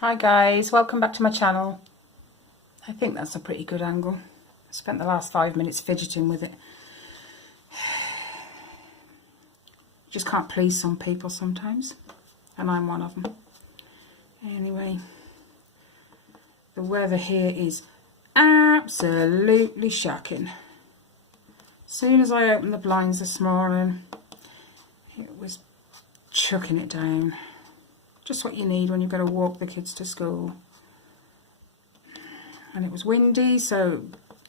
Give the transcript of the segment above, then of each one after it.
Hi guys, welcome back to my channel. I think that's a pretty good angle. I spent the last 5 minutes fidgeting with it. Just can't please some people sometimes, and I'm one of them. Anyway, the weather here is absolutely shocking. As soon as I opened the blinds this morning, it was chucking it down. Just what you need when you've got to walk the kids to school. And it was windy, so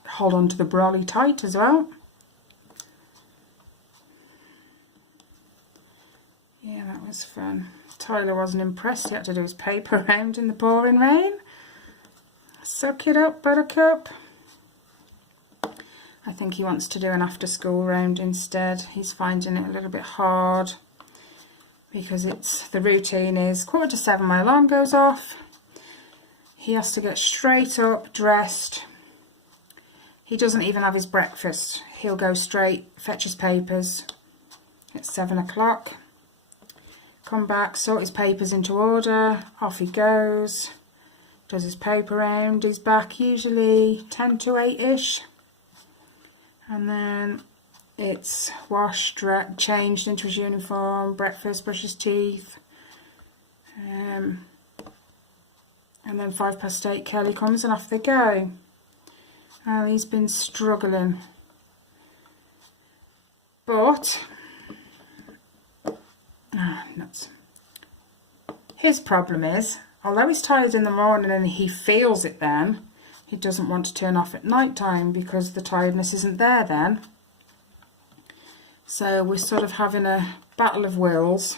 hold on to the brolly tight as well. Yeah, that was fun. Tyler wasn't impressed. He had to do his paper round in the pouring rain. Suck it up, buttercup. I think he wants to do an after school round instead. He's finding it a little bit hard because the routine is 6:45 my alarm goes off. He has to get straight up, dressed. He doesn't even have his breakfast. He'll go straight, fetch his papers at 7 o'clock. Come back, sort his papers into order, off he goes. Does his paper round, he's back usually 10 to 8-ish. And then it's washed, changed into his uniform, breakfast, brush his teeth. And then 8:05 Kelly comes and off they go. Well, he's been struggling. But, nuts. His problem is, although he's tired in the morning and he feels it then, he doesn't want to turn off at night time because the tiredness isn't there then. So we're sort of having a battle of wills,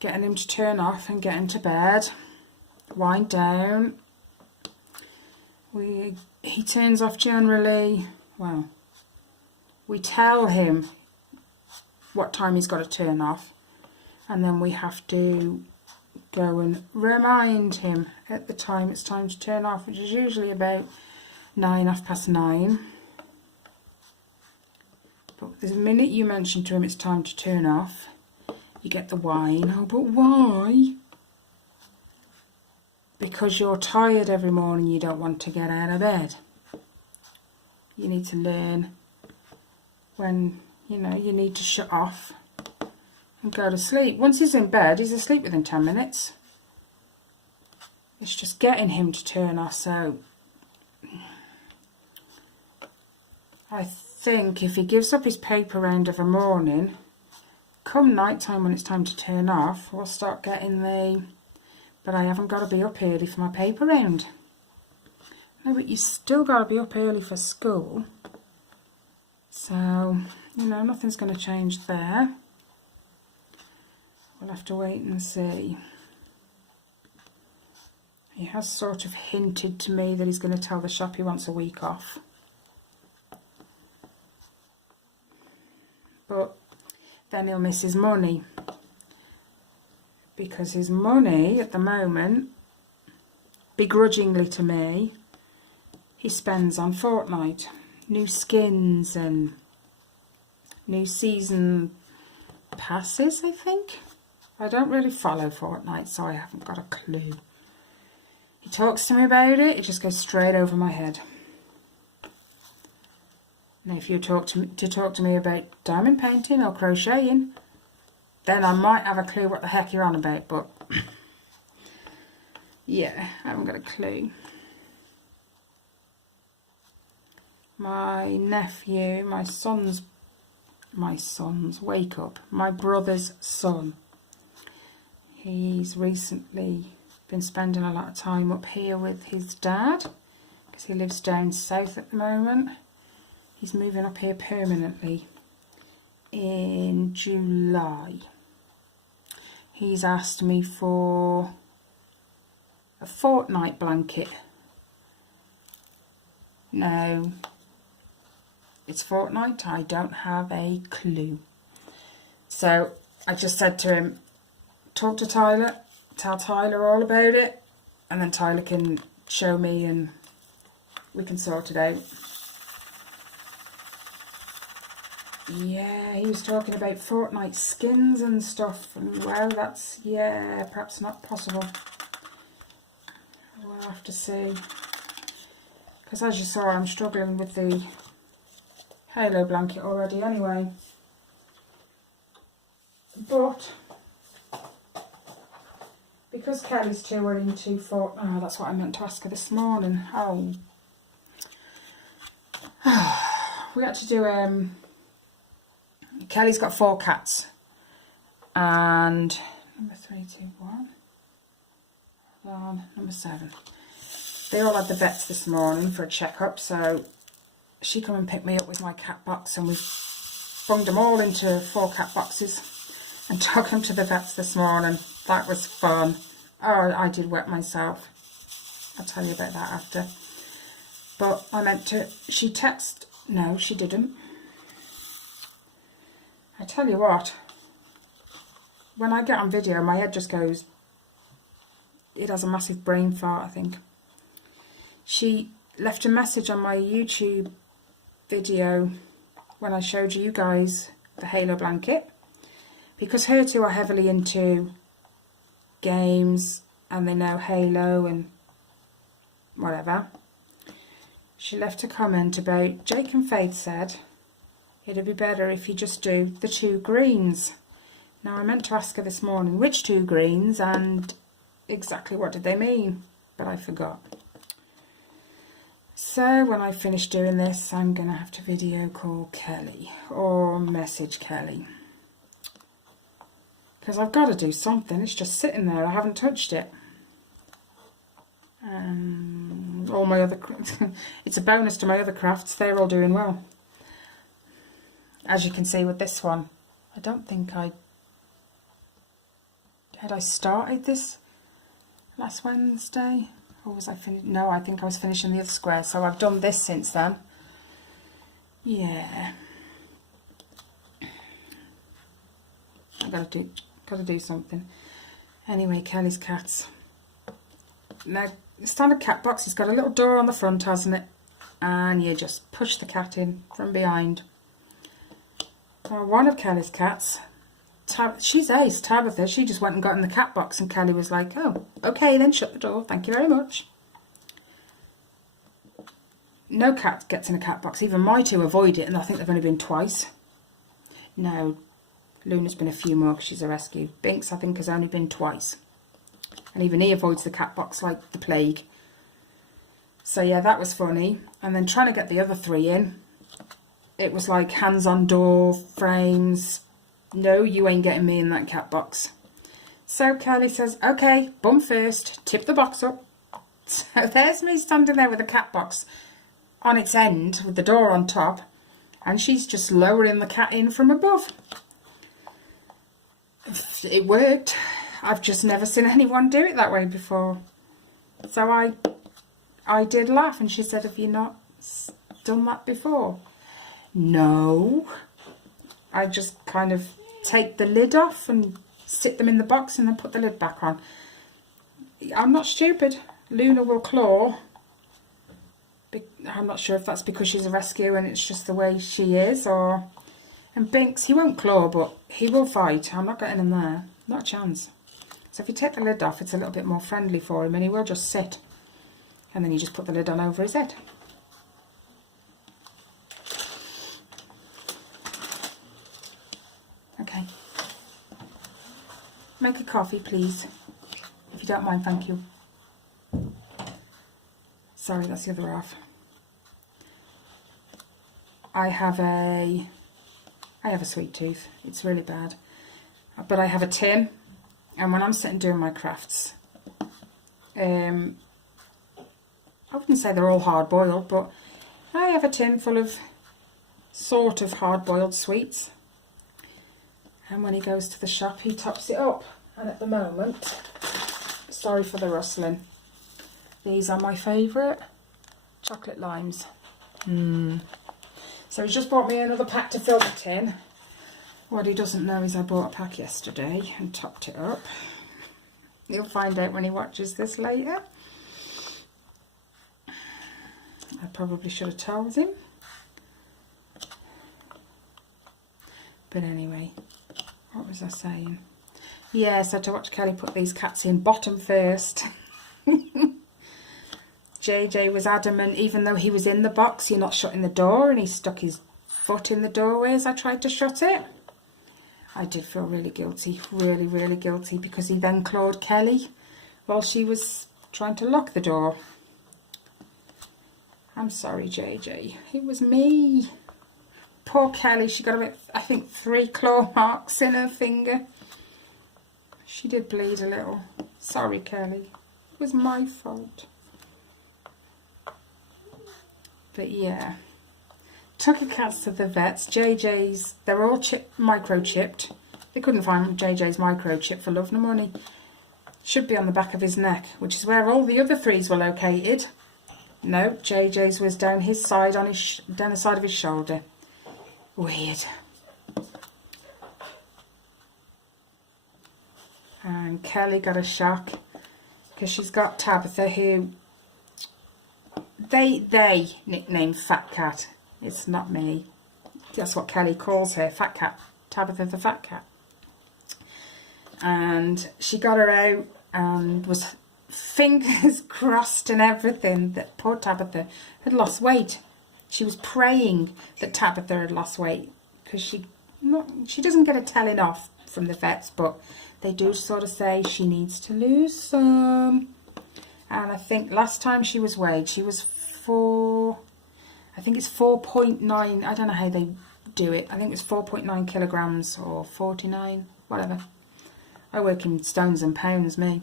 getting him to turn off and get into bed, wind down. He turns off generally, well, we tell him what time he's got to turn off, and then we have to go and remind him at the time it's time to turn off, which is usually about 9, 9:30. But the minute you mention to him it's time to turn off, you get the whine. Oh, but why? Because you're tired every morning, you don't want to get out of bed. You need to learn when, you need to shut off and go to sleep. Once he's in bed, he's asleep within 10 minutes. It's just getting him to turn off. So I think if he gives up his paper round of a morning, come night time when it's time to turn off, we'll start getting but I haven't got to be up early for my paper round. No, but you still got to be up early for school. So, nothing's going to change there. We'll have to wait and see. He has sort of hinted to me that he's going to tell the shop he wants a week off. But then he'll miss his money. Because his money at the moment, begrudgingly to me, he spends on Fortnite. New skins and new season passes, I think. I don't really follow Fortnite, so I haven't got a clue. He talks to me about it, it just goes straight over my head. Now if you talk to me about diamond painting or crocheting, then I might have a clue what the heck you're on about, but yeah, I haven't got a clue. My nephew, my son's wake up, my brother's son, he's recently been spending a lot of time up here with his dad because he lives down south at the moment. He's moving up here permanently in July. He's asked me for a Fortnite blanket. No, it's Fortnite, I don't have a clue. So I just said to him, talk to Tyler, tell Tyler all about it, and then Tyler can show me and we can sort it out. Yeah, he was talking about Fortnite skins and stuff, and well, that's, yeah, perhaps not possible. We'll have to see. Because as you saw, I'm struggling with the halo blanket already anyway. But because Kelly's too willing to oh, that's what I meant to ask her this morning. Oh. We had to do, Kelly's got 4 cats. And number 3, 2, 1. Hold on, number 7. They all had the vets this morning for a checkup, so she come and picked me up with my cat box, and we bunged them all into 4 cat boxes and took them to the vets this morning. That was fun. Oh, I did wet myself. I'll tell you about that after. But I meant to, she texted, no she didn't. I tell you what, when I get on video my head just goes, it has a massive brain fart, I think. She left a message on my YouTube video when I showed you guys the halo blanket, because her two are heavily into games and they know Halo and whatever. She left a comment about Jake and Faith said it'd be better if you just do the 2 greens. Now I meant to ask her this morning which 2 greens and exactly what did they mean, but I forgot. So when I finish doing this, I'm going to have to video call Kelly or message Kelly. Because I've got to do something. It's just sitting there. I haven't touched it. All my other it's a bonus to my other crafts. They're all doing well. As you can see with this one, I don't think had I started this last Wednesday, or was I finished? No, I think I was finishing the other square. So I've done this since then. Yeah, I got to do something. Anyway, Kelly's cats. Now, the standard cat box has got a little door on the front, hasn't it? And you just push the cat in from behind. One of Kelly's cats, she's ace, Tabitha, she just went and got in the cat box and Kelly was like, oh, okay then, shut the door, thank you very much. No cat gets in a cat box, even my 2 avoid it, and I think they've only been twice. No, Luna's been a few more because she's a rescue. Binks, I think, has only been twice. And even he avoids the cat box like the plague. So yeah, that was funny. And then trying to get the other 3 in, it was like hands on door frames. No, you ain't getting me in that cat box. So Kelly says, okay, bum first, tip the box up. So there's me standing there with the cat box on its end with the door on top, and she's just lowering the cat in from above. It worked. I've just never seen anyone do it that way before. So I did laugh, and she said, have you not done that before? No. I just kind of take the lid off and sit them in the box and then put the lid back on. I'm not stupid. Luna will claw. I'm not sure if that's because she's a rescue and it's just the way she is, or... And Binks, he won't claw, but he will fight. I'm not getting him there. Not a chance. So if you take the lid off, it's a little bit more friendly for him, and he will just sit. And then you just put the lid on over his head. Okay. Make a coffee, please. If you don't mind, thank you. Sorry, that's the other half. I have a sweet tooth. It's really bad. But I have a tin, and when I'm sitting doing my crafts, I wouldn't say they're all hard-boiled, but I have a tin full of sort of hard-boiled sweets. And when he goes to the shop, he tops it up. And at the moment, sorry for the rustling, these are my favourite chocolate limes. So he's just bought me another pack to fill the tin. What he doesn't know is I bought a pack yesterday and topped it up. He'll find out when he watches this later. I probably should have told him. But anyway, what was I saying? Yeah, so to watch Kelly put these cats in bottom first. JJ was adamant, even though he was in the box, you're not shutting the door, and he stuck his foot in the doorway as I tried to shut it. I did feel really guilty, really, really guilty, because he then clawed Kelly while she was trying to lock the door. I'm sorry, JJ. It was me. Poor Kelly, she got about, I think, 3 claw marks in her finger. She did bleed a little. Sorry, Kelly. It was my fault. But yeah. Took the cats to the vets. JJ's, they're all microchipped. They couldn't find JJ's microchip for love nor money. Should be on the back of his neck, which is where all the other 3's were located. No, JJ's was down his side, on his down the side of his shoulder. Weird. And Kelly got a shock because she's got Tabitha, who they nicknamed Fat Cat. It's not me. That's what Kelly calls her, Fat Cat. Tabitha the Fat Cat. And she got her out and was fingers crossed and everything that poor Tabitha had lost weight. She was praying that Tabitha had lost weight, because she doesn't get a telling off from the vets, but they do sort of say she needs to lose some. And I think last time she was weighed, she was I think it's 4.9, I don't know how they do it. I think it's 4.9 kilograms or 49, whatever. I work in stones and pounds, me.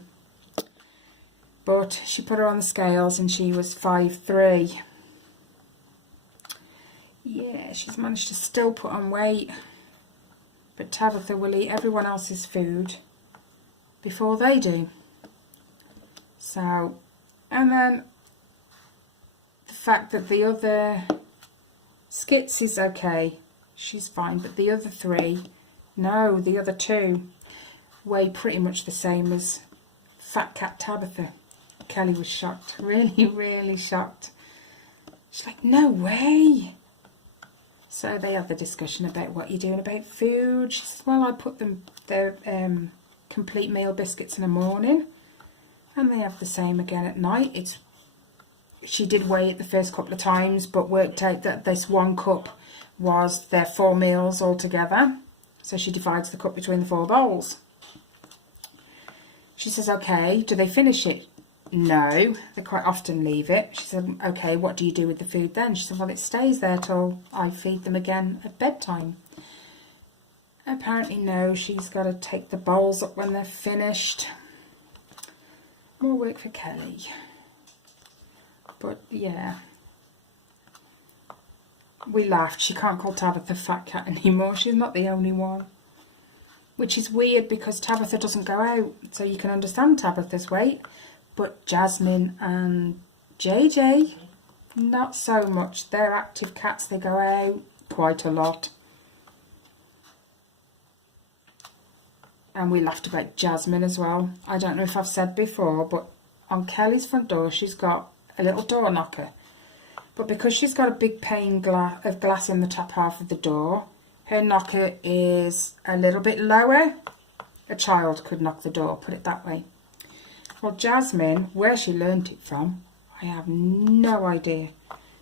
But she put her on the scales and she was 5'3". Yeah, she's managed to still put on weight. But Tabitha will eat everyone else's food before they do. So, and then the fact that the other Skits is okay, she's fine, but the other 3, no, the other 2 weigh pretty much the same as Fat Cat Tabitha. Kelly was shocked, really, really shocked. She's like, no way. So they had the discussion about what you're doing about food. She says, well, I put them their complete meal biscuits in the morning, and they have the same again at night. She did weigh it the first couple of times, but worked out that this 1 cup was their 4 meals altogether. So she divides the cup between the 4 bowls. She says, okay, do they finish it? No, they quite often leave it. She said, okay, what do you do with the food then? She said, well, it stays there till I feed them again at bedtime. Apparently, no, she's got to take the bowls up when they're finished. More work for Kelly. But, yeah. We laughed. She can't call Tabitha Fat Cat anymore. She's not the only one. Which is weird because Tabitha doesn't go out. So you can understand Tabitha's weight. But Jasmine and JJ, not so much. They're active cats. They go out quite a lot. And we laughed about Jasmine as well. I don't know if I've said before, but on Kelly's front door, she's got a little door knocker. But because she's got a big pane of glass in the top half of the door, her knocker is a little bit lower. A child could knock the door, put it that way. Well, Jasmine, where she learnt it from, I have no idea.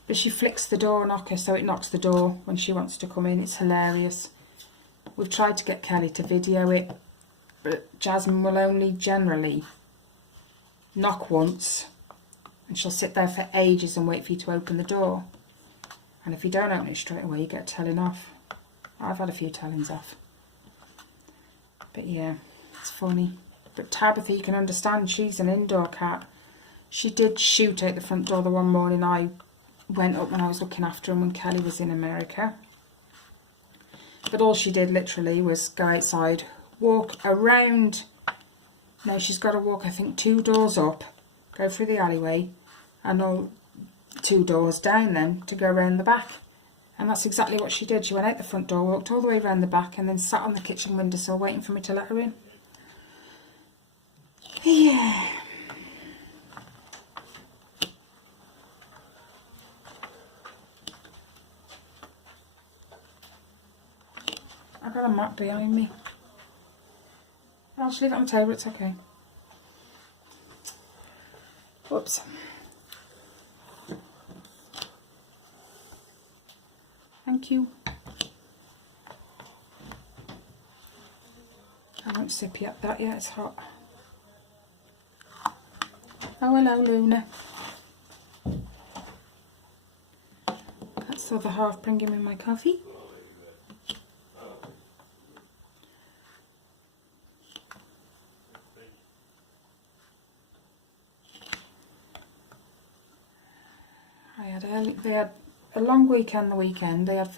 But she flicks the door knocker so it knocks the door when she wants to come in. It's hilarious. We've tried to get Kelly to video it, but Jasmine will only generally knock once, and she'll sit there for ages and wait for you to open the door. And if you don't open it straight away, you get a telling off. I've had a few tellings off. But yeah, it's funny. But Tabitha, you can understand, she's an indoor cat. She did shoot out the front door the one morning I went up when I was looking after him when Kelly was in America. But all she did literally was go outside, walk around. No, she's got to walk, I think, 2 doors up, go through the alleyway, and all 2 doors down then to go around the back. And that's exactly what she did. She went out the front door, walked all the way around the back, and then sat on the kitchen windowsill waiting for me to let her in. Yeah. I've got a map behind me. I'll just leave it on the table, it's okay. Whoops. Thank you. I won't sip that yet, it's hot. Oh, hello, Luna. That's the other half bringing me my coffee. They had a long weekend the weekend. They had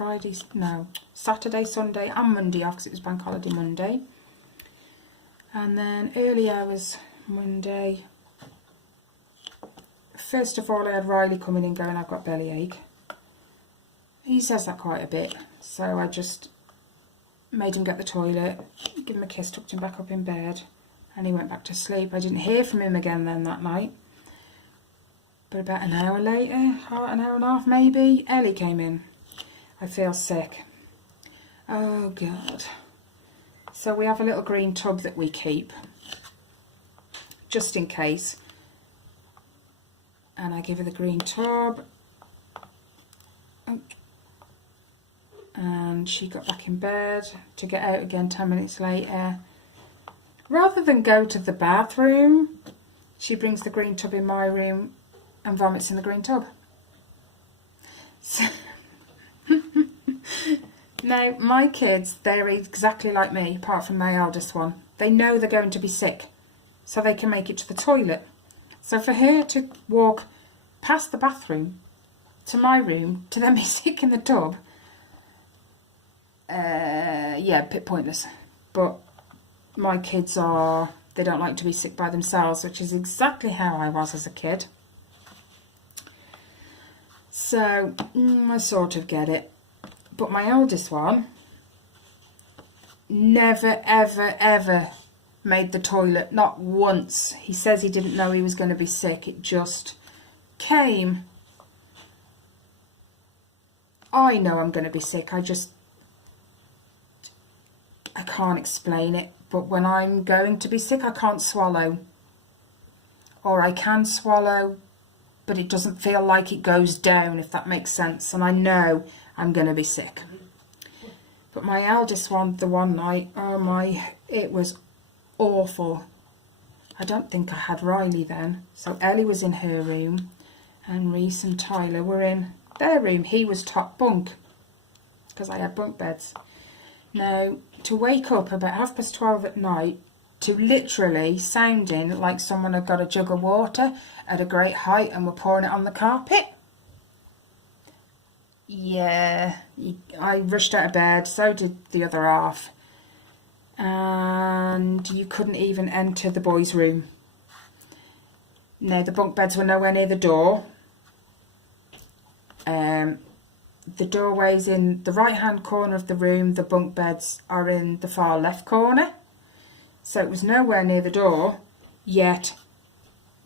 Saturday, Sunday and Monday off because it was bank holiday Monday. And then early hours Monday. First of all, I had Riley coming in going, I've got bellyache. He says that quite a bit. So I just made him get the toilet, give him a kiss, tucked him back up in bed, and he went back to sleep. I didn't hear from him again then that night. But about an hour later, an hour and a half maybe, Ellie came in. I feel sick. Oh God. So we have a little green tub that we keep, just in case. And I give her the green tub. Oh. And she got back in bed to get out again 10 minutes later. Rather than go to the bathroom, she brings the green tub in my room and vomits in the green tub. So now, my kids, they're exactly like me, apart from my eldest one. They know they're going to be sick, so they can make it to the toilet. So for her to walk past the bathroom to my room to then be sick in the tub, yeah, a bit pointless. But my kids they don't like to be sick by themselves, which is exactly how I was as a kid. So, I sort of get it. But my eldest one never, ever, ever made the toilet. Not once. He says he didn't know he was going to be sick. It just came. I know I'm going to be sick. I can't explain it. But when I'm going to be sick, I can't swallow. Or I can swallow, but it doesn't feel like it goes down, if that makes sense. And I know I'm going to be sick. But my eldest one, the one night, it was awful. I don't think I had Riley then. So Ellie was in her room and Reese and Tyler were in their room. He was top bunk because I had bunk beds. Now, to wake up about 12:30 at night to literally sounding like someone had got a jug of water at a great height and were pouring it on the carpet. Yeah, I rushed out of bed, so did the other half. And you couldn't even enter the boys' room. Now, the bunk beds were nowhere near the door. The doorway's in the right-hand corner of the room. The bunk beds are in the far left corner. So it was nowhere near the door, yet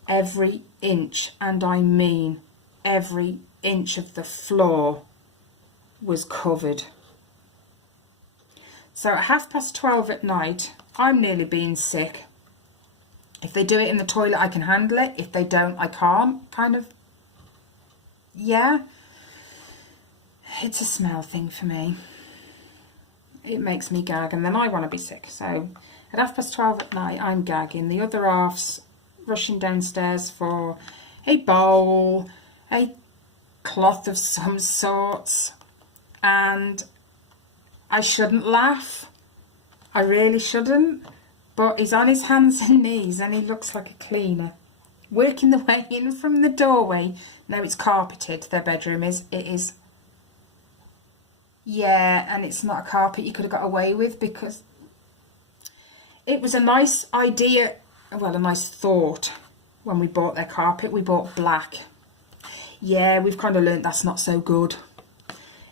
every inch, and I mean every inch of the floor was covered. So at 12:30 at night, I'm nearly being sick. If they do it in the toilet, I can handle it. If they don't, I can't, kind of. Yeah. It's a smell thing for me. It makes me gag, and then I want to be sick. So at 12:30 at night, I'm gagging. The other half's rushing downstairs for a bowl, a cloth of some sorts, and I shouldn't laugh. I really shouldn't. But he's on his hands and knees, and he looks like a cleaner, working the way in from the doorway. Now it's carpeted, their bedroom is. It is. Yeah, and it's not a carpet you could have got away with, because it was a nice idea, well, a nice thought when we bought their carpet. We bought black. Yeah, we've kind of learnt that's not so good.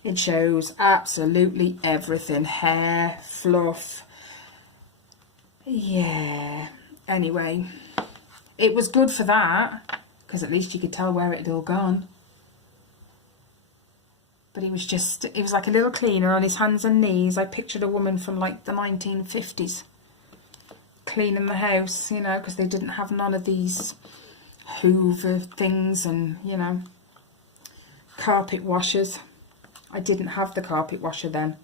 It shows absolutely everything. Hair, fluff. Yeah. Anyway, it was good for that, because at least you could tell where it had all gone. But it was like a little cleaner on his hands and knees. I pictured a woman from like the 1950s cleaning the house, you know, because they didn't have none of these Hoover things and, you know, carpet washers. I didn't have the carpet washer then.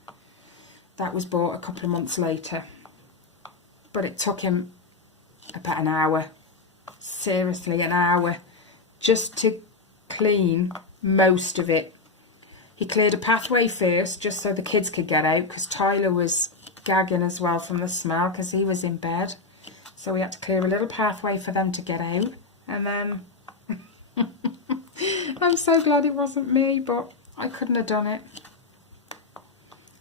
That was bought a couple of months later. But it took him about an hour, seriously an hour, just to clean most of it. He cleared a pathway first, just so the kids could get out, because Tyler was gagging as well from the smell, because he was in bed. So we had to clear a little pathway for them to get out. And then, I'm so glad it wasn't me, but I couldn't have done it.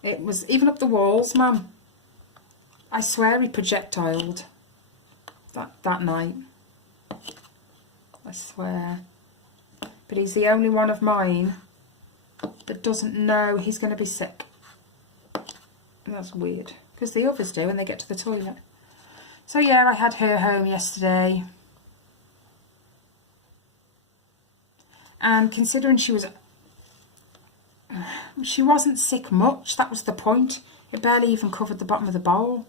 It was, even up the walls, Mum. I swear he projectiled that night. I swear. But he's the only one of mine that doesn't know he's going to be sick. And that's weird, because the others do when they get to the toilet. So yeah, I had her home yesterday. And considering she wasn't sick much, that was the point. It barely even covered the bottom of the bowl.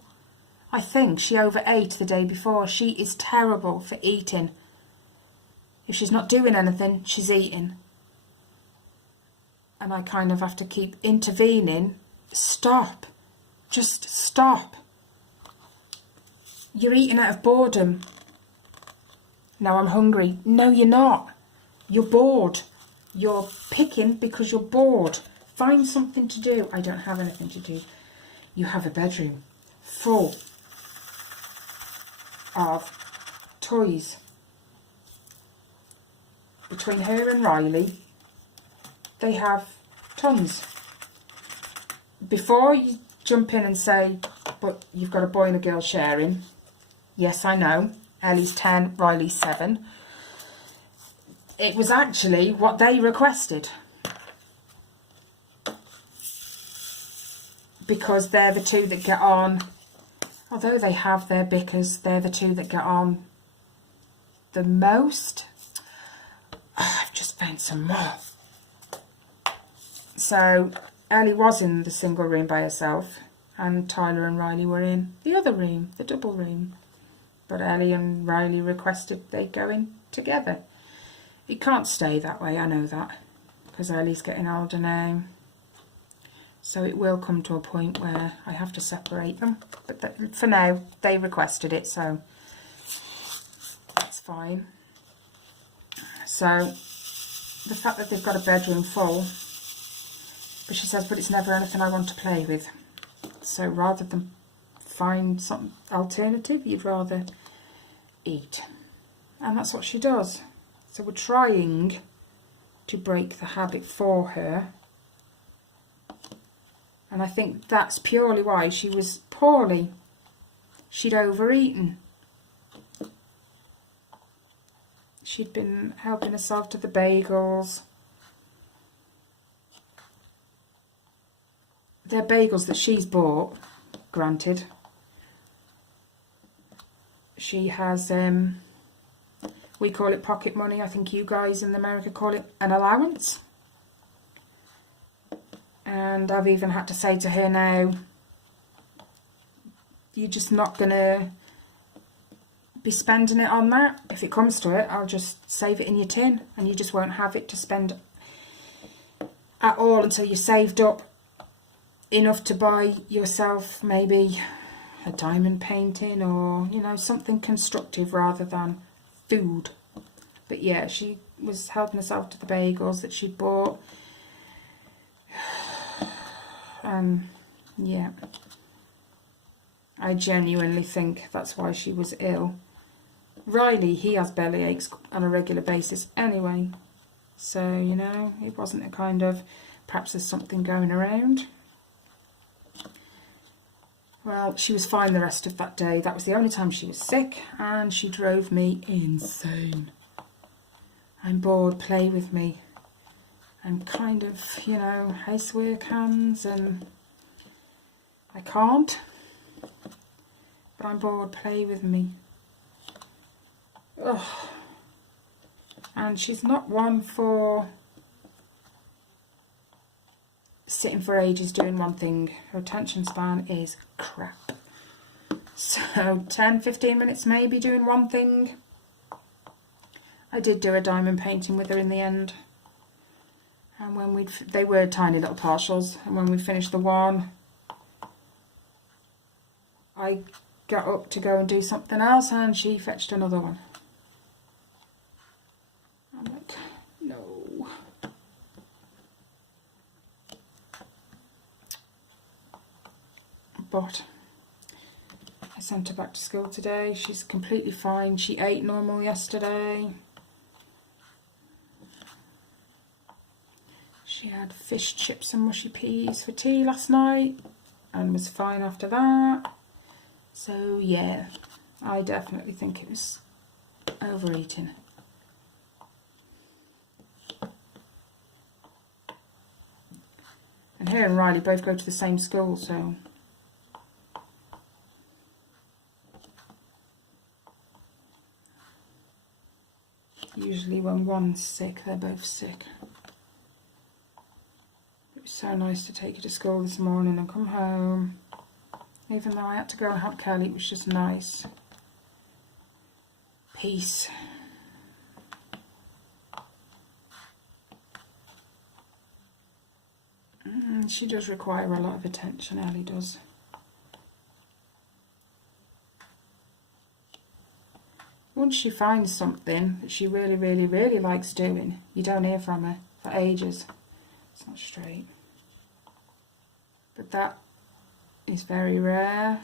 I think she overate the day before. She is terrible for eating. If she's not doing anything, she's eating. And I kind of have to keep intervening. Stop. Just stop. You're eating out of boredom. Now I'm hungry. No, you're not. You're bored. You're picking because you're bored. Find something to do. I don't have anything to do. You have a bedroom full of toys. Between her and Riley, they have tons. Before you jump in and say, but you've got a boy and a girl sharing. Yes, I know. Ellie's 10, Riley's 7. It was actually what they requested. Because they're the two that get on. Although they have their bickers, they're the two that get on the most. Oh, I've just found some more. So Ellie was in the single room by herself, and Tyler and Riley were in the other room, the double room. But Ellie and Riley requested they go in together. It can't stay that way, I know that, because Ellie's getting older now. So it will come to a point where I have to separate them. But for now, they requested it, so that's fine. So the fact that they've got a bedroom full, but she says, but it's never anything I want to play with. So rather than find some alternative, you'd rather eat. And that's what she does. So we're trying to break the habit for her. And I think that's purely why she was poorly. She'd overeaten. She'd been helping herself to the bagels. They're bagels that she's bought, granted. She has, we call it pocket money. I think you guys in America call it an allowance. And I've even had to say to her now, you're just not going to be spending it on that. If it comes to it, I'll just save it in your tin, and you just won't have it to spend at all until you've saved up enough to buy yourself maybe a diamond painting, or, you know, something constructive rather than food. But yeah, she was helping herself to the bagels that she'd bought. Yeah, I genuinely think that's why she was ill. Riley, he has belly aches on a regular basis anyway. So, you know, it wasn't a kind of, perhaps there's something going around. Well, she was fine the rest of that day. That was the only time she was sick, and she drove me insane. I'm bored, play with me. I'm kind of, you know, housework hands, and I can't. But I'm bored, play with me. Ugh. And she's not one for sitting for ages doing one thing. Her attention span is crap. So 10-15 minutes maybe doing one thing. I did do a diamond painting with her in the end. And when they were tiny little partials, and when we finished the one, I got up to go and do something else, and she fetched another one. I'm like, no. But I sent her back to school today. She's completely fine. She ate normal yesterday. She had fish chips and mushy peas for tea last night and was fine after that. So yeah, I definitely think it was overeating. And her and Riley both go to the same school, so usually when one's sick, they're both sick. It was so nice to take her to school this morning and come home. Even though I had to go and help Kelly, it was just nice. Peace. She does require a lot of attention, Ellie does. Once she finds something that she really, really, really likes doing, you don't hear from her for ages. It's not straight. But that is very rare.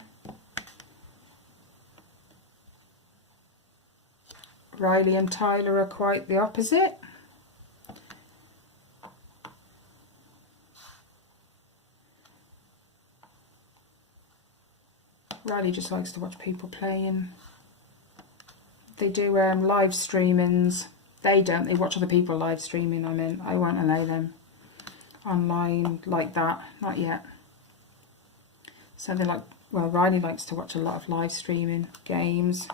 Riley and Tyler are quite the opposite. Riley just likes to watch people playing. They do live streamings. They don't. They watch other people live streaming. I mean, I won't allow them online like that. Not yet. So they like, well, Riley likes to watch a lot of live streaming games.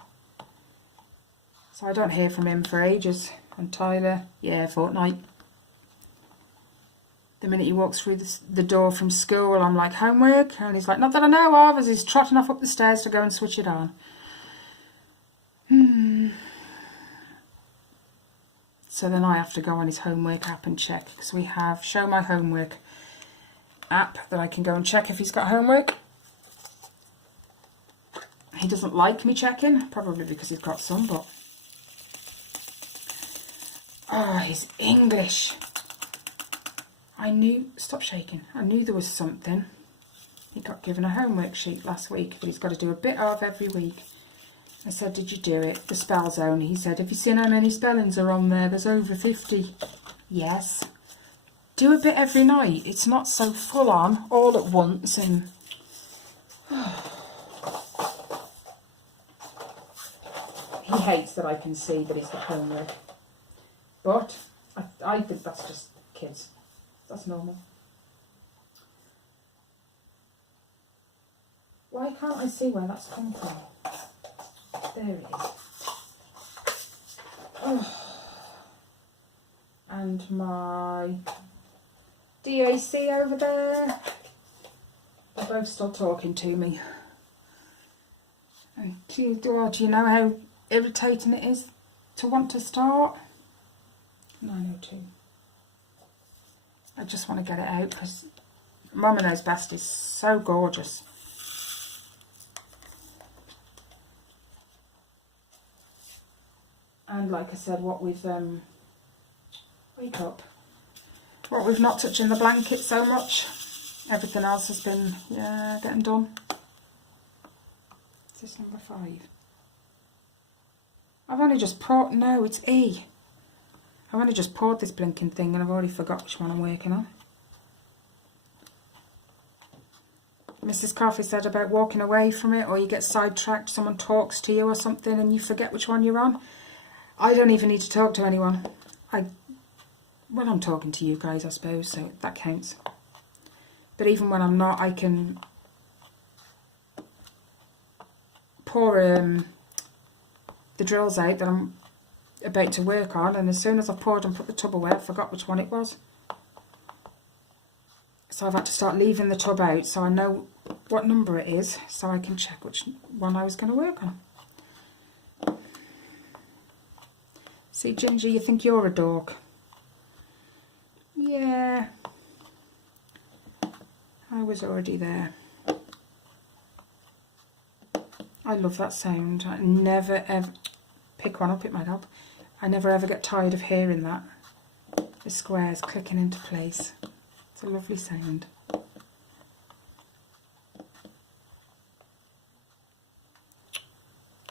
So I don't hear from him for ages. And Tyler, yeah, fortnight. The minute he walks through the door from school, I'm like, homework? And he's like, not that I know of, as he's trotting off up the stairs to go and switch it on. So then I have to go on his homework app and check, because we have Show My Homework app that I can go and check if he's got homework. He doesn't like me checking, probably because he's got some, but... Oh, his English. I knew... Stop shaking. I knew there was something. He got given a homework sheet last week that he's got to do a bit of every week. I said, did you do it? The spell zone. He said, have you seen how many spellings are on there? There's over 50. Yes. Do a bit every night. It's not so full on all at once. And he hates that I can see that he's got homework. But I think that's just kids. That's normal. Why can't I see where that's come from? There it is. Oh. And my DAC over there. They're both still talking to me. And do you know how irritating it is to want to start? 9:02. I just want to get it out because Mama Knows Best is so gorgeous. And like I said, what we've wake up. What we've not touching the blanket so much. Everything else has been getting done. Is this number 5? I've only just poured. No, it's E. I've only just poured this blinking thing and I've already forgot which one I'm working on. Mrs. Coffee said about walking away from it, or you get sidetracked, someone talks to you or something and you forget which one you're on. I don't even need to talk to anyone. Well, I'm talking to you guys, I suppose, so that counts. But even when I'm not, I can pour the drills out that I'm about to work on, and as soon as I've poured and put the tub away, I forgot which one it was. So I've had to start leaving the tub out so I know what number it is, so I can check which one I was going to work on. See, Ginger, you think you're a dork. Yeah, was already there. I love that sound. I never ever pick one up, it might help. I never ever get tired of hearing that. The squares clicking into place. It's a lovely sound.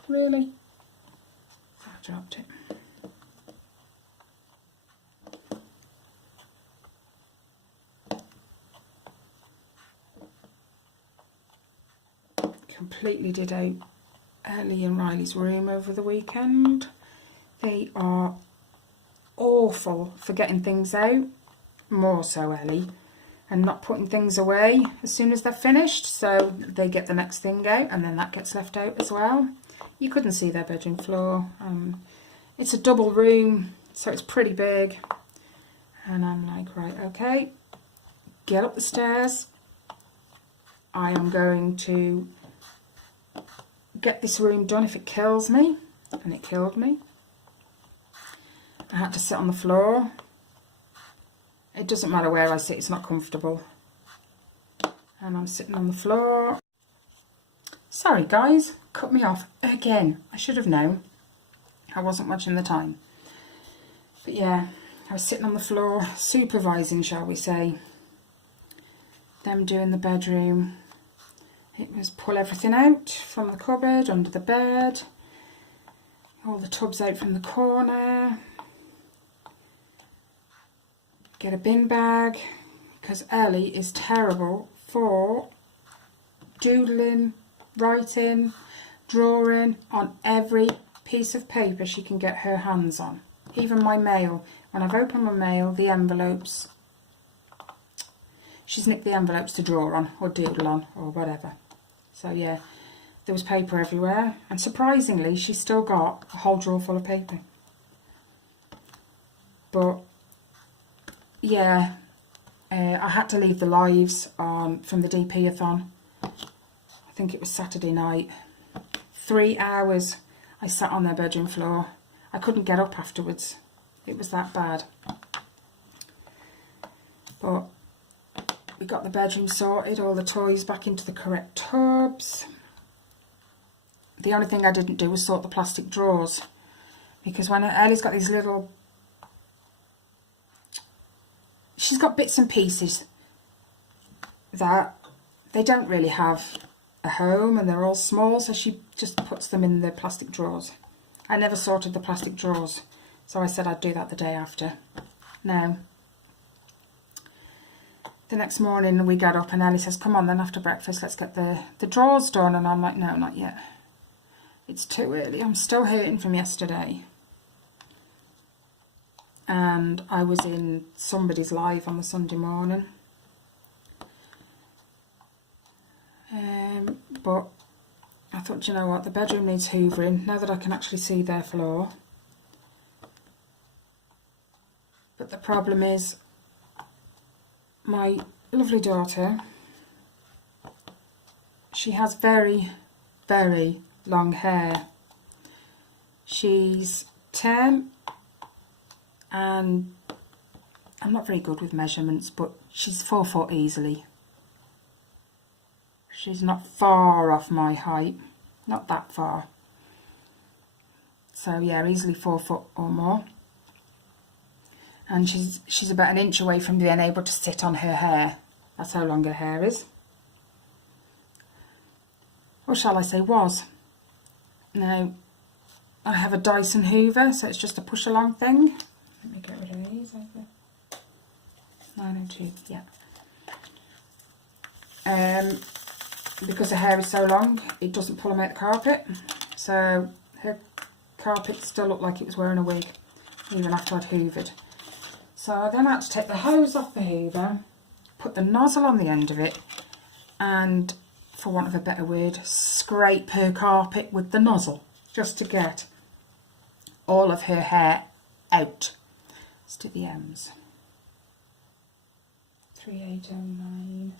Really? I dropped it. Completely did out Ellie and Riley's room over the weekend. They are awful for getting things out, more so Ellie, and not putting things away as soon as they're finished, so they get the next thing out and then that gets left out as well. You couldn't see their bedroom floor. It's a double room, so it's pretty big, and I'm like, right, okay, get up the stairs. I am going to get this room done if it kills me, and it killed me. I had to sit on the floor. It doesn't matter where I sit, it's not comfortable. And I'm sitting on the floor. Sorry guys, cut me off again. I should have known. I wasn't watching the time. But yeah, I was sitting on the floor, supervising, shall we say, them doing the bedroom. It was pull everything out from the cupboard, under the bed, all the tubs out from the corner, get a bin bag, because Ellie is terrible for doodling, writing, drawing on every piece of paper she can get her hands on. Even my mail. When I've opened my mail, the envelopes, she's nicked the envelopes to draw on or doodle on or whatever. So yeah, there was paper everywhere, and surprisingly she's still got a whole drawer full of paper. But yeah, I had to leave the lives on from the DP-a-thon. I think it was Saturday night. 3 hours I sat on their bedroom floor. I couldn't get up afterwards. It was that bad. But we got the bedroom sorted, all the toys back into the correct tubs. The only thing I didn't do was sort the plastic drawers, because when Ellie's got these little, she's got bits and pieces that they don't really have a home, and they're all small, so she just puts them in the plastic drawers. I never sorted the plastic drawers, so I said I'd do that the day after. Now, the next morning we got up and Ellie says, come on then, after breakfast, let's get the drawers done. And I'm like, no, not yet. It's too early. I'm still hurting from yesterday. And I was in somebody's live on the Sunday morning. But I thought, you know what, the bedroom needs hoovering now that I can actually see their floor. But the problem is, my lovely daughter, she has very, very long hair. She's 10 and I'm not very good with measurements, but she's 4 foot easily. She's not far off my height, not that far. So yeah, easily 4 foot or more. And she's about an inch away from being able to sit on her hair. That's how long her hair is. Or shall I say was. Now, I have a Dyson Hoover, so it's just a push along thing. Let me get rid of these over. 902, yeah. Because her hair is so long, it doesn't pull them out the carpet. So her carpet still looked like it was wearing a wig, even after I'd hoovered. So I then had to take the hose off the hoover, put the nozzle on the end of it, and, for want of a better word, scrape her carpet with the nozzle, just to get all of her hair out. Let's do the M's. 3809.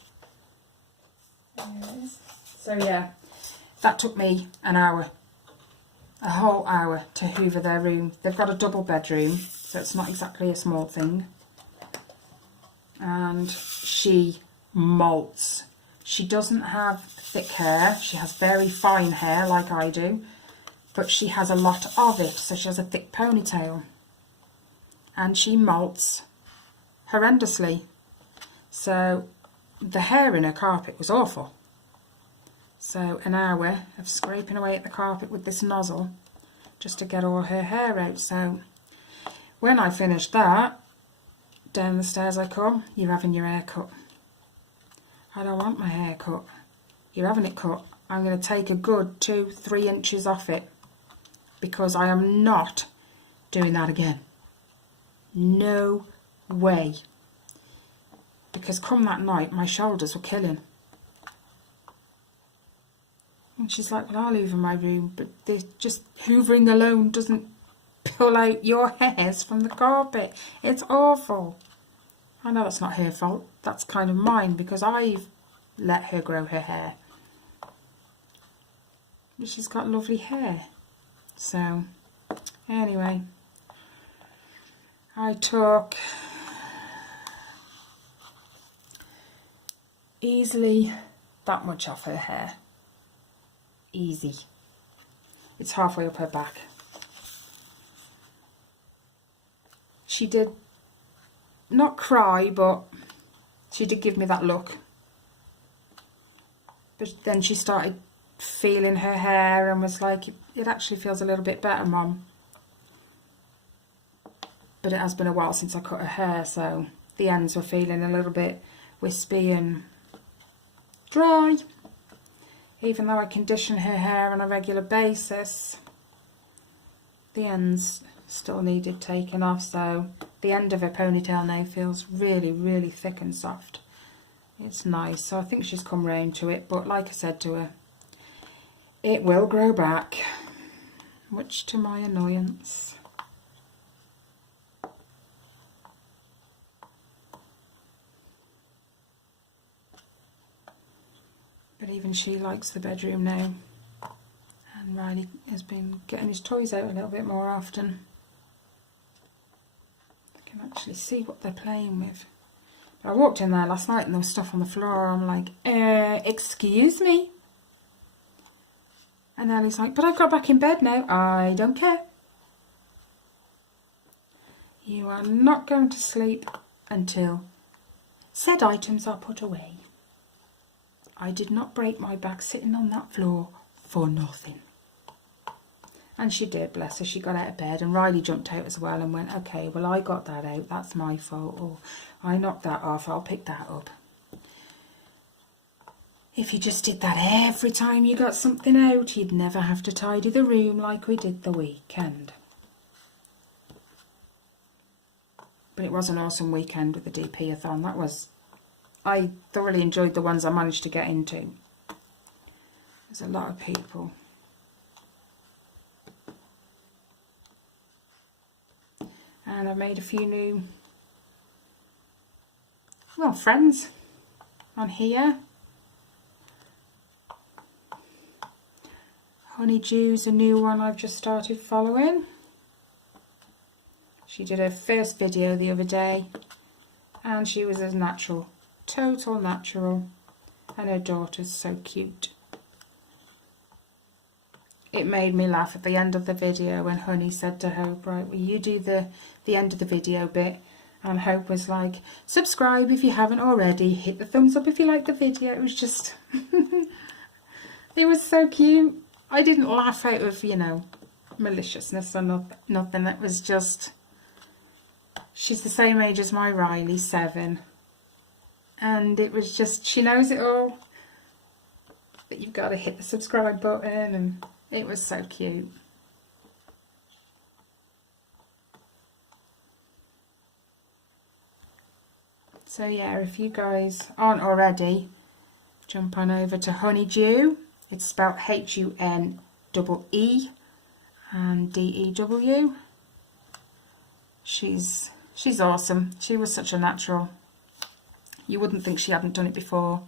There it is. So yeah, that took me an hour, a whole hour to hoover their room. They've got a double bedroom, so it's not exactly a small thing. And she molts. She doesn't have thick hair. She has very fine hair like I do, but she has a lot of it, so she has a thick ponytail. And she molts horrendously. So the hair in her carpet was awful. So an hour of scraping away at the carpet with this nozzle just to get all her hair out. So when I finished that, down the stairs I come, you're having your hair cut. I don't want my hair cut. You're having it cut. I'm going to take a good 2-3 inches off it, because I am not doing that again. No way. Because come that night, my shoulders were killing. And she's like, well, I'll hoover my room, but just hoovering alone doesn't pull out your hairs from the carpet. It's awful. I know that's not her fault. That's kind of mine, because I've let her grow her hair. But she's got lovely hair. So, anyway, I took easily that much off her hair. Easy. It's halfway up her back. She did not cry, but she did give me that look. But then she started feeling her hair and was like, it actually feels a little bit better, Mum. But it has been a while since I cut her hair, so the ends were feeling a little bit wispy and dry. Even though I condition her hair on a regular basis, the ends still needed taking off, so the end of her ponytail now feels really, really thick and soft. It's nice, so I think she's come round to it, but like I said to her, it will grow back, much to my annoyance. But even she likes the bedroom now, and Riley has been getting his toys out a little bit more often. I can actually see what they're playing with. I walked in there last night and there was stuff on the floor. I'm like, excuse me. And Ellie's like, but I've got back in bed now. I don't care. You are not going to sleep until said items are put away. I did not break my back sitting on that floor for nothing. And she did, bless her. She got out of bed, and Riley jumped out as well and went, okay, well, I got that out. That's my fault. Or I knocked that off. I'll pick that up. If you just did that every time you got something out, you'd never have to tidy the room like we did the weekend. But it was an awesome weekend with the DP-a-thon. I thoroughly enjoyed the ones I managed to get into. There's a lot of people. And I made a few new, well, friends on here. Honeydew's a new one I've just started following. She did her first video the other day, and she was as natural, total natural, and her daughter's so cute. It made me laugh at the end of the video when Honey said to Hope, right, will you do the end of the video bit? And Hope was like, subscribe if you haven't already, hit the thumbs up if you like the video. It was just, it was so cute. I didn't laugh out of, you know, maliciousness or nothing. It was just, she's the same age as my Riley, 7. And it was just, she knows it all. But you've got to hit the subscribe button, and it was so cute. So yeah, if you guys aren't already, jump on over to Honeydew. It's spelled H-U-N-E-E and D-E-W. She's awesome. She was such a natural. You wouldn't think she hadn't done it before.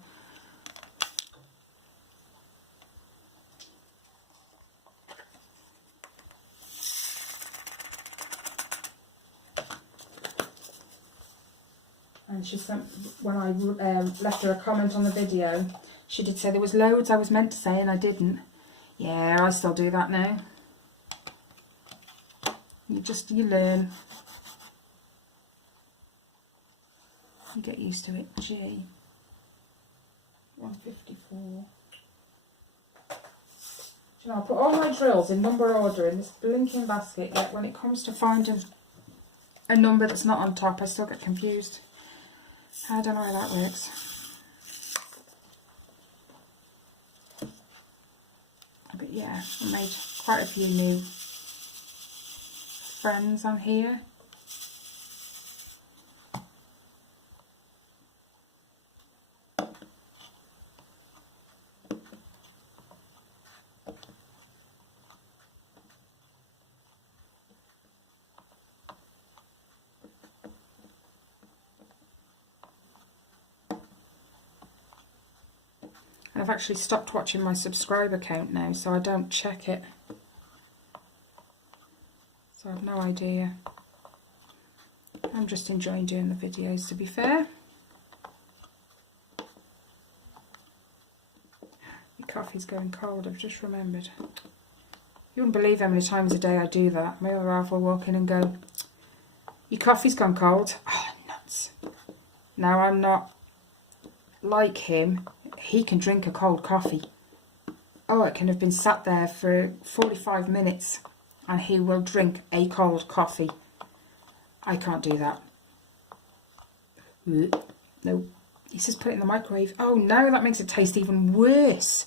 And she sent, when I left her a comment on the video, she did say there was loads I was meant to say and I didn't. Yeah, I still do that now. You learn. You get used to it. G. 154. You know, I put all my drills in number order in this blinking basket, yet when it comes to finding a number that's not on top, I still get confused. I don't know how that works. But yeah, I made quite a few new friends on here. I've actually stopped watching my subscriber count now, so I don't check it. So I have no idea. I'm just enjoying doing the videos, to be fair. My coffee's going cold, I've just remembered. You wouldn't believe how many times a day I do that. My other half will walk in and go, "Your coffee's gone cold." Oh, nuts. Now I'm not like him. He can drink a cold coffee. Oh, it can have been sat there for 45 minutes and he will drink a cold coffee. I can't do that. No. He says put it in the microwave. Oh no, that makes it taste even worse.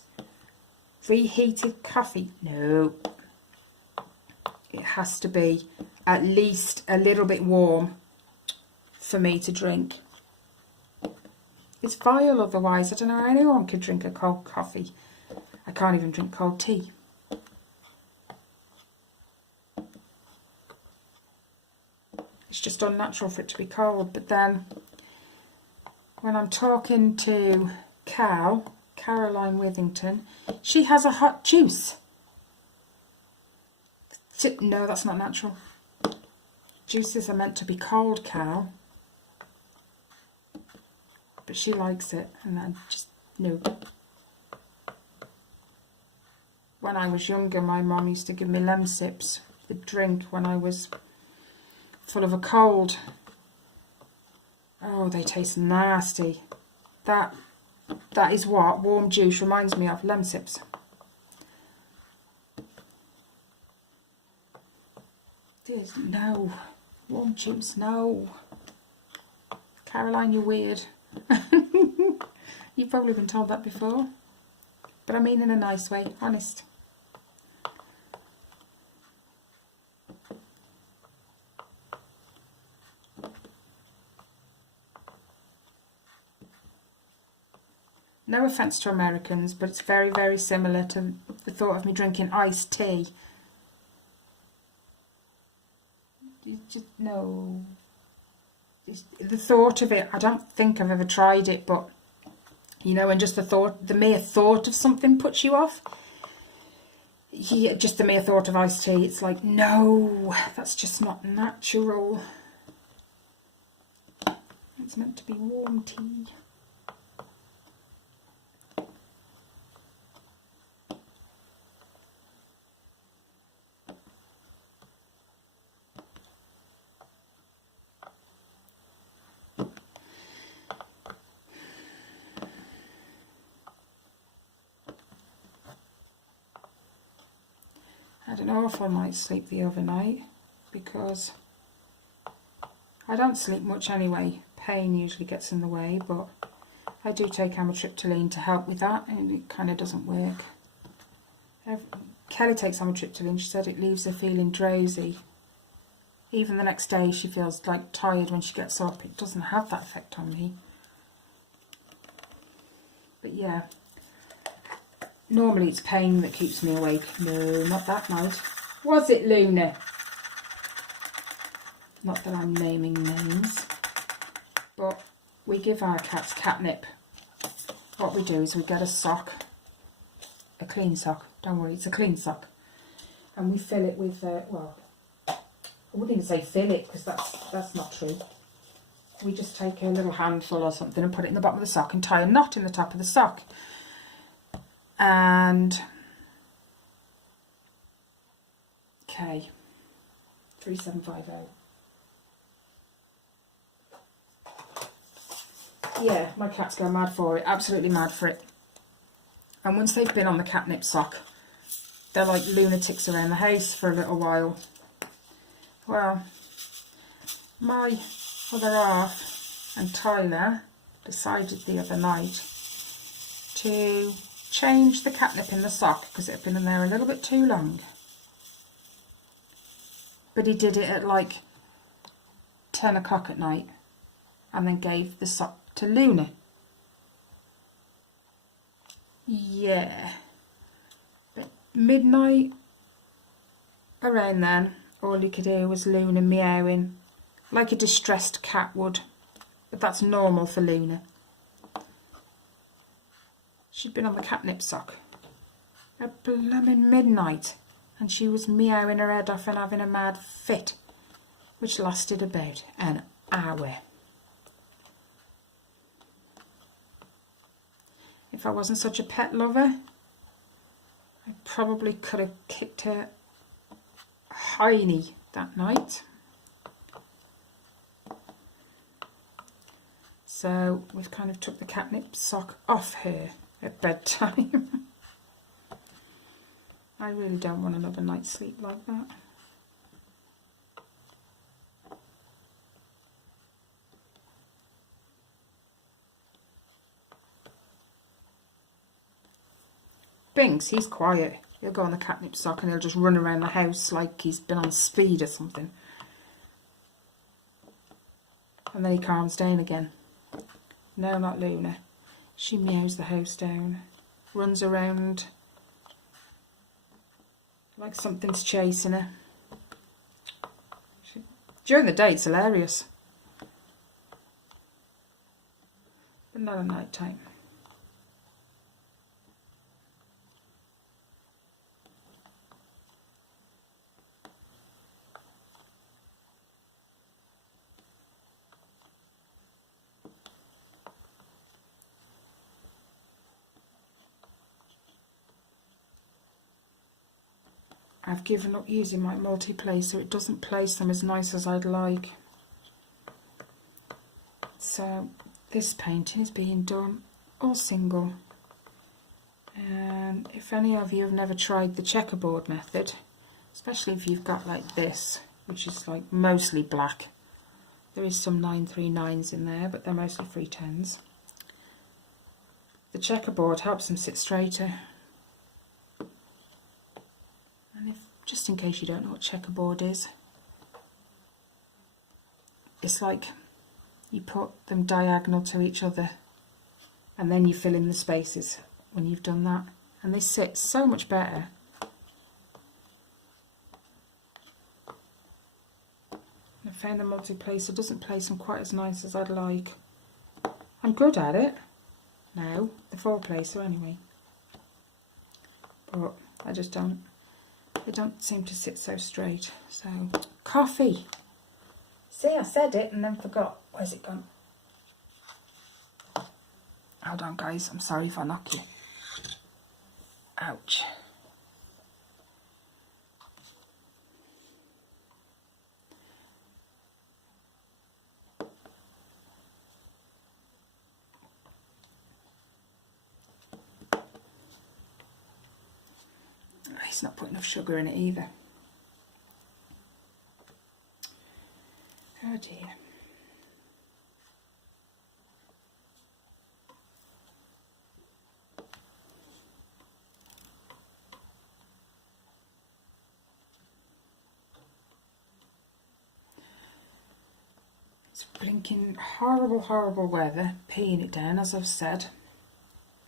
Reheated coffee. No. It has to be at least a little bit warm for me to drink. It's vile otherwise. I don't know how anyone could drink a cold coffee. I can't even drink cold tea. It's just unnatural for it to be cold. But then when I'm talking to Caroline Withington, she has a hot juice. No, that's not natural. Juices are meant to be cold, Cal. But she likes it, and I just, no. When I was younger, my mum used to give me lemon sips, the drink, when I was full of a cold. Oh, they taste nasty. That is what warm juice reminds me of, lemon sips. No. Warm juice, no. Caroline, you're weird. You've probably been told that before, but I mean in a nice way, honest. No offence to Americans, but it's very, very similar to the thought of me drinking iced tea. You just, no. The thought of it, I don't think I've ever tried it, but you know, and just the mere thought of something puts you off. Yeah, just the mere thought of iced tea, it's like, no, that's just not natural. It's meant to be warm tea. I don't know if I might sleep the overnight because I don't sleep much anyway. Pain usually gets in the way, but I do take amitriptyline to help with that, and it kind of doesn't work. Kelly takes amitriptyline. She said it leaves her feeling drowsy. Even the next day she feels like tired when she gets up. It doesn't have that effect on me. But yeah. Normally it's pain that keeps me awake. No, not that night. Was it, Luna? Not that I'm naming names. But we give our cats catnip. What we do is we get a sock. A clean sock. Don't worry, it's a clean sock. And we fill it with, well, I wouldn't even say fill it because that's not true. we just take a little handful or something and put it in the bottom of the sock and tie a knot in the top of the sock. And okay, 3750. Yeah, my cats go mad for it, absolutely mad for it. And once they've been on the catnip sock, they're like lunatics around the house for a little while. Well, my other half and Tyler decided the other night to change the catnip in the sock because it had been in there a little bit too long. But he did it at like 10 o'clock at night and then gave the sock to Luna. Yeah. But midnight, around then, all you could hear was Luna meowing like a distressed cat would. But that's normal for Luna. She'd been on the catnip sock at blooming midnight and she was meowing her head off and having a mad fit, which lasted about an hour. If I wasn't such a pet lover, I probably could have kicked her hiney that night. So we've kind of took the catnip sock off her at bedtime. I really don't want another night's sleep like that. Binks, he's quiet. He'll go on the catnip sock and he'll just run around the house like he's been on speed or something. And then he calms down again. No, not Luna. She meows the house down, runs around like something's chasing her. During the day it's hilarious, but not at night time. I've given up using my multi-placer. It doesn't place them as nice as I'd like. So this painting is being done all single. And if any of you have never tried the checkerboard method, especially if you've got like this, which is like mostly black. There is some 939s in there, but they're mostly 310s. The checkerboard helps them sit straighter. And if, just in case you don't know what checkerboard is, it's like you put them diagonal to each other and then you fill in the spaces when you've done that, and they sit so much better. I found the multi-placer doesn't place them quite as nice as I'd like. I'm good at it now, the 4-placer anyway, but I just don't. They don't seem to sit so straight. So, coffee. See, I said it and then forgot. Where's it gone? Hold on, guys. I'm sorry if I knock you. Ouch. He's not put enough sugar in it either. Oh dear. It's blinking horrible, horrible weather, peeing it down as I've said.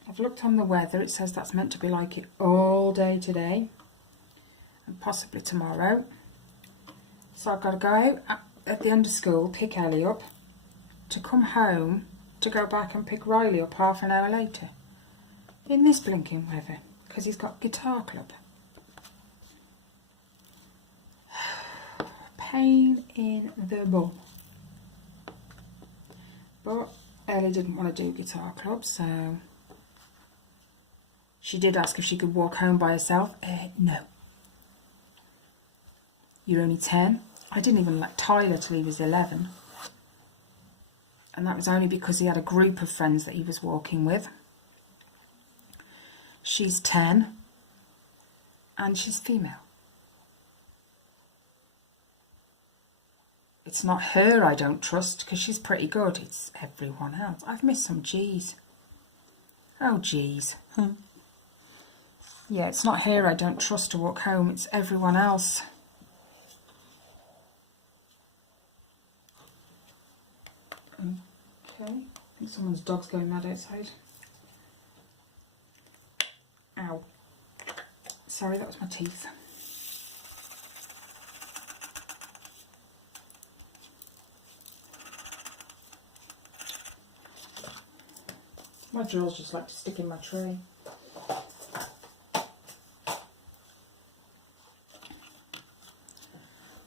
I've looked on the weather, it says that's meant to be like it all day today and possibly tomorrow. So I've got to go out at the end of school, pick Ellie up, to come home to go back and pick Riley up half an hour later in this blinking weather because he's got guitar club. Pain in the bum. but Ellie didn't want to do guitar club, so she did ask if she could walk home by herself. No. You're only 10. I didn't even let Tyler till he was 11. And that was only because he had a group of friends that he was walking with. She's 10 and she's female. It's not her I don't trust because she's pretty good. It's everyone else. I've missed some G's. Oh, G's. Yeah, it's not her I don't trust to walk home. It's everyone else. Okay. I think someone's dog's going mad outside. Ow. Sorry, that was my teeth. My jaws just like to stick in my tray.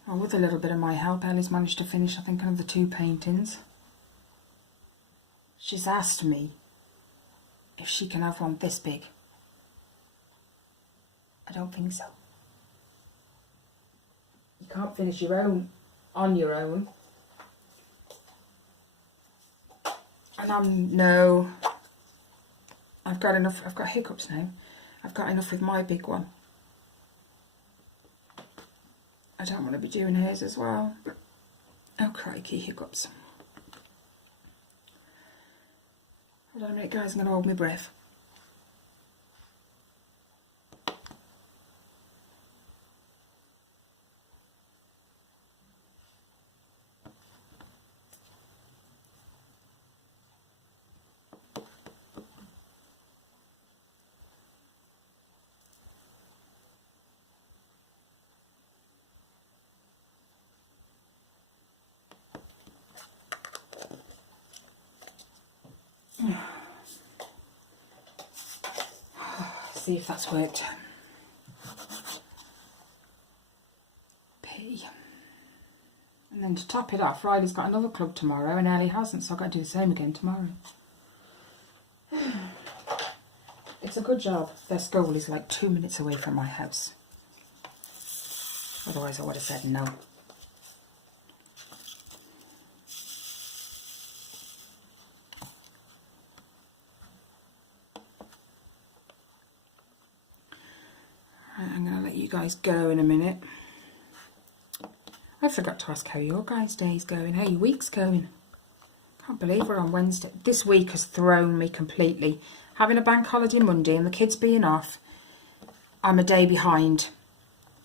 Well, with a little bit of my help, Ellie's managed to finish, I think, another 2 paintings. She's asked me if she can have one this big. I don't think so. You can't finish your own on your own. And no, I've got enough, I've got hiccups now. I've got enough with my big one. I don't want to be doing hers as well. Oh crikey, hiccups. Hold on a minute guys, I'm going to hold my breath. See if that's worked. P. And then to top it off, Riley's got another club tomorrow and Ellie hasn't, so I've got to do the same again tomorrow. It's a good job. Their school is like 2 minutes away from my house. Otherwise I would have said no. I'm going to let you guys go in a minute. I forgot to ask how your guys' day's going, how your week's going. Can't believe we're on Wednesday. This week has thrown me completely. Having a bank holiday Monday and the kids being off, I'm a day behind.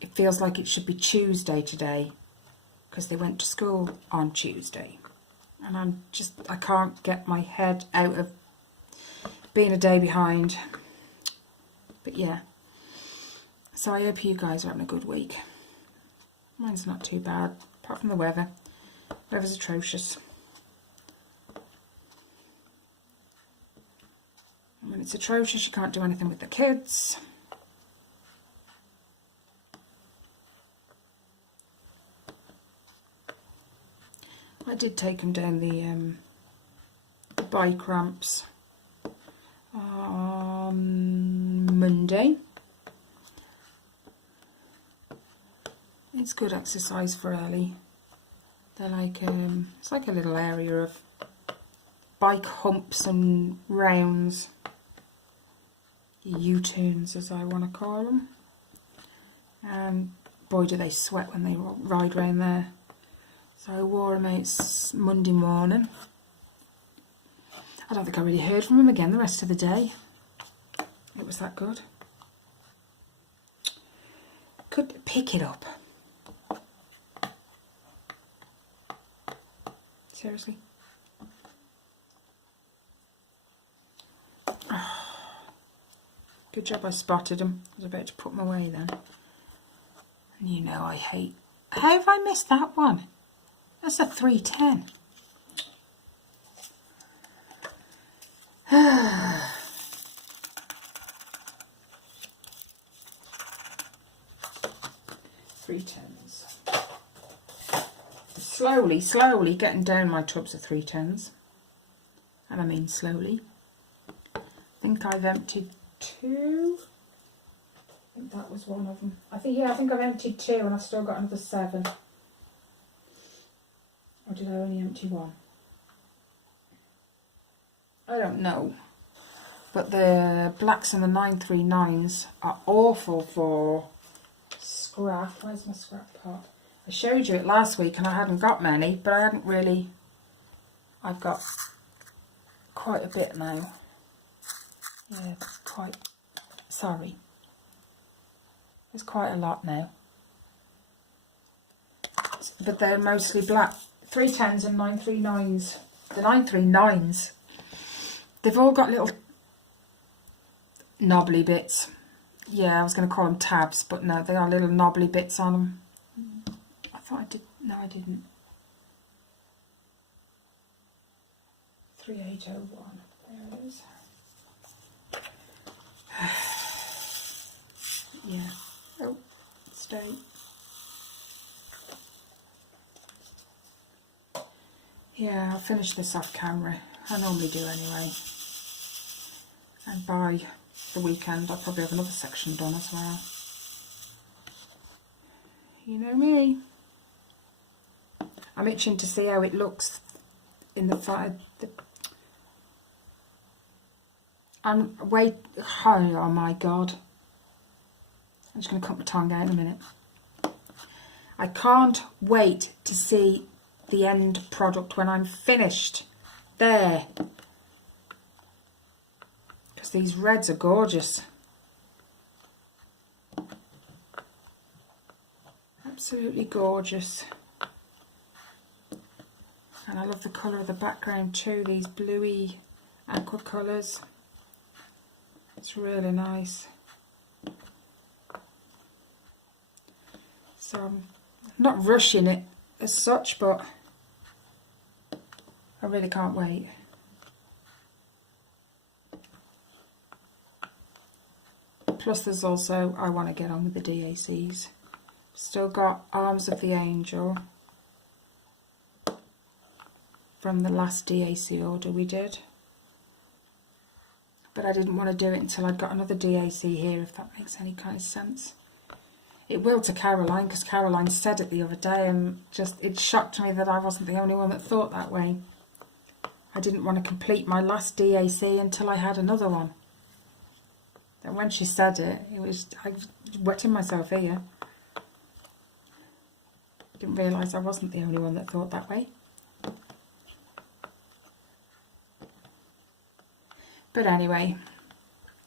It feels like it should be Tuesday today because they went to school on Tuesday. And I can't get my head out of being a day behind. But yeah. So I hope you guys are having a good week. Mine's not too bad, apart from the weather. Weather's atrocious. And when it's atrocious, you can't do anything with the kids. I did take them down the bike ramps on Monday. It's good exercise for Ellie. They're like, it's like a little area of bike humps and rounds. U-turns, as I want to call them. And boy, do they sweat when they ride round there. So I wore them out Monday morning. I don't think I really heard from him again the rest of the day. It was that good. Could pick it up. Seriously. Oh, good job I spotted them. I was about to put them away then. And you know I hate... How have I missed that one? That's a 310. Three tens. Slowly getting down my tubs of 310s. and I mean slowly. I think I've emptied 2. I think that was one of them. I think I've emptied 2 and I've still got another 7. Or did I only empty 1? I don't know. But the blacks and the 939s are awful for scrap. Where's my scrap pot? I showed you it last week and I hadn't got many, but I hadn't really... I've got quite a bit now. Yeah, quite... Sorry. There's quite a lot now. But they're mostly black. 310s and 939s. The 939s, they've all got little knobbly bits. Yeah, I was going to call them tabs, but no, they are little knobbly bits on them. I thought I did. No, I didn't. 3801. There it is. Yeah. Oh, stay. Yeah, I'll finish this off camera. I normally do anyway. And by the weekend, I'll probably have another section done as well. You know me. I'm itching to see how it looks in the fire. And wait, oh my god. I'm just going to cut my tongue out in a minute. I can't wait to see the end product when I'm finished. There. Because these reds are gorgeous. Absolutely gorgeous. And I love the colour of the background too, these bluey aqua colours. It's really nice. So I'm not rushing it as such, but I really can't wait. Plus there's also, I want to get on with the DACs. Still got Arms of the Angel from the last DAC order we did. But I didn't want to do it until I'd got another DAC here, if that makes any kind of sense. It will to Caroline, because Caroline said it the other day, and just it shocked me that I wasn't the only one that thought that way. I didn't want to complete my last DAC until I had another one. And when she said it, I was wetting myself here. Didn't realise I wasn't the only one that thought that way. But anyway,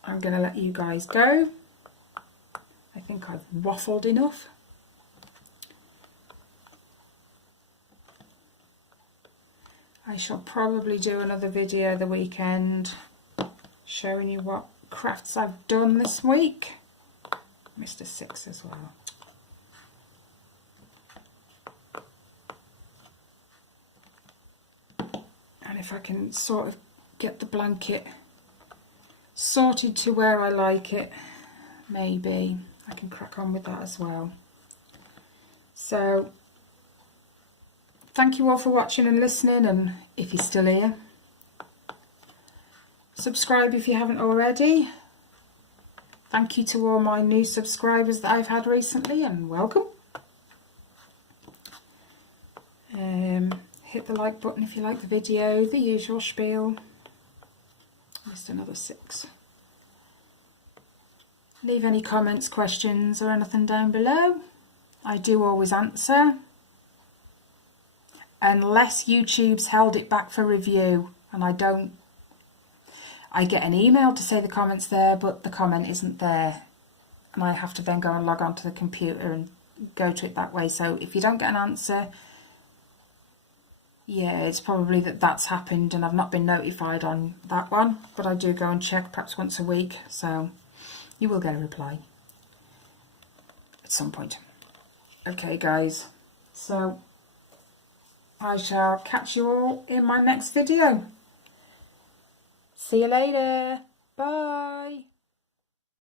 I'm going to let you guys go. I think I've waffled enough. I shall probably do another video the weekend showing you what crafts I've done this week. Mr. 6 as well. And if I can sort of get the blanket sorted to where I like it, maybe I can crack on with that as well. So thank you all for watching and listening, and if you're still here, subscribe if you haven't already. Thank you to all my new subscribers that I've had recently, and welcome. Hit the like button if you like the video, the usual spiel. Just another 6. Leave any comments, questions or anything down below. I do always answer. Unless YouTube's held it back for review, and I don't. I get an email to say the comment's there, but the comment isn't there. And I have to then go and log onto the computer and go to it that way. So if you don't get an answer, yeah, it's probably that's happened and I've not been notified on that one. But I do go and check perhaps once a week, so you will get a reply at some point. Okay, guys, so I shall catch you all in my next video. See you later. Bye.